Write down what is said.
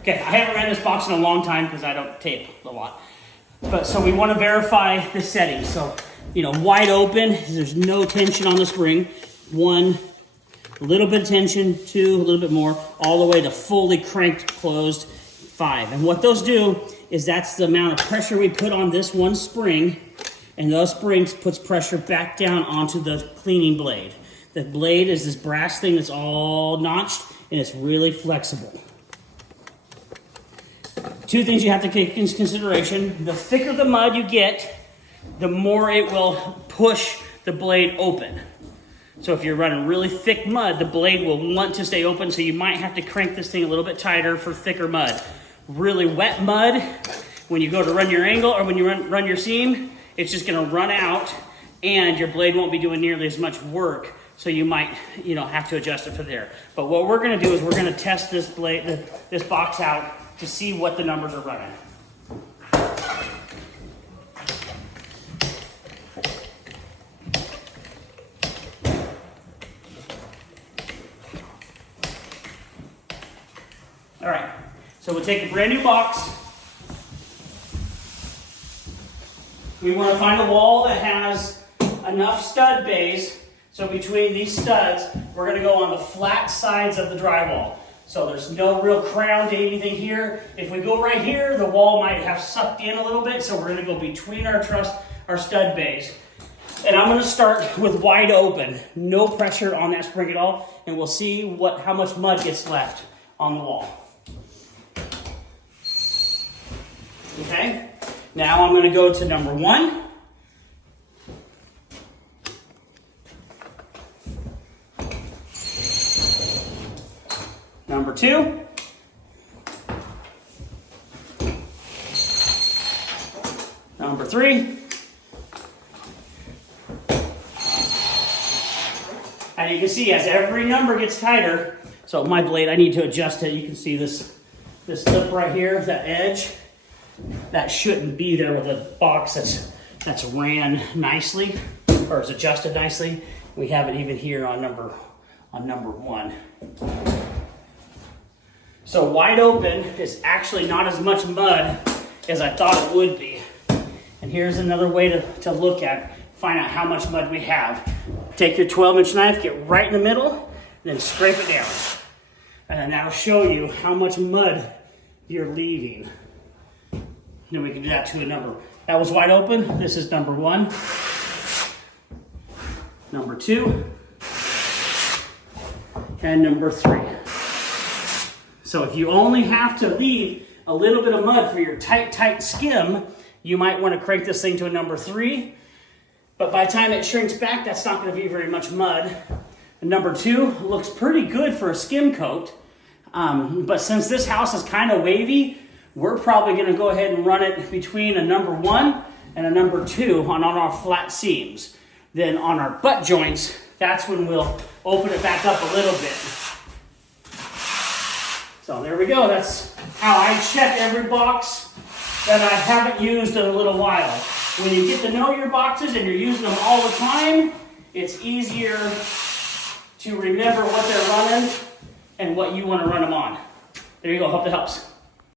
Okay, I haven't ran this box in a long time because I don't tape a lot. But so we want to verify the setting. So, you know, wide open, there's no tension on the spring. 1, a little bit of tension, 2, a little bit more, all the way to fully cranked closed, 5. And what those do is that's the amount of pressure we put on this one spring, and those springs puts pressure back down onto the cleaning blade. The blade is this brass thing that's all notched, and it's really flexible. 2 things you have to take into consideration. The thicker the mud you get, the more it will push the blade open. So if you're running really thick mud, the blade will want to stay open, so you might have to crank this thing a little bit tighter for thicker mud. Really wet mud, when you go to run your angle or when you run your seam, it's just gonna run out and your blade won't be doing nearly as much work. So you might, you know, have to adjust it for there. But what we're gonna do is we're gonna test this blade, this box out to see what the numbers are running. All right, so we'll take a brand new box. We want to find a wall that has enough stud bays. So between these studs, we're going to go on the flat sides of the drywall. So there's no real crown to anything here. If we go right here, the wall might have sucked in a little bit. So we're going to go between our stud bays. And I'm going to start with wide open, no pressure on that spring at all. And we'll see how much mud gets left on the wall. Okay, now I'm going to go to number 1. Number 2. Number 3. And you can see as every number gets tighter, so my blade, I need to adjust it. You can see this lip right here, that edge. That shouldn't be there with a box that's ran nicely or is adjusted nicely. We have it even here on number 1. So wide open is actually not as much mud as I thought it would be. And here's another way to look at, find out how much mud we have. Take your 12-inch knife, get right in the middle, and then scrape it down. And then that'll show you how much mud you're leaving. Then we can do that to a number. That was wide open. This is number 1. Number 2. And number 3. So if you only have to leave a little bit of mud for your tight skim, you might want to crank this thing to a number 3. But by the time it shrinks back, that's not going to be very much mud. And number 2 looks pretty good for a skim coat. But since this house is kind of wavy, we're probably going to go ahead and run it between a number 1 and a number 2 on our flat seams. Then on our butt joints, that's when we'll open it back up a little bit. So there we go. That's how I check every box that I haven't used in a little while. When you get to know your boxes and you're using them all the time, it's easier to remember what they're running and what you want to run them on. There you go. Hope that helps.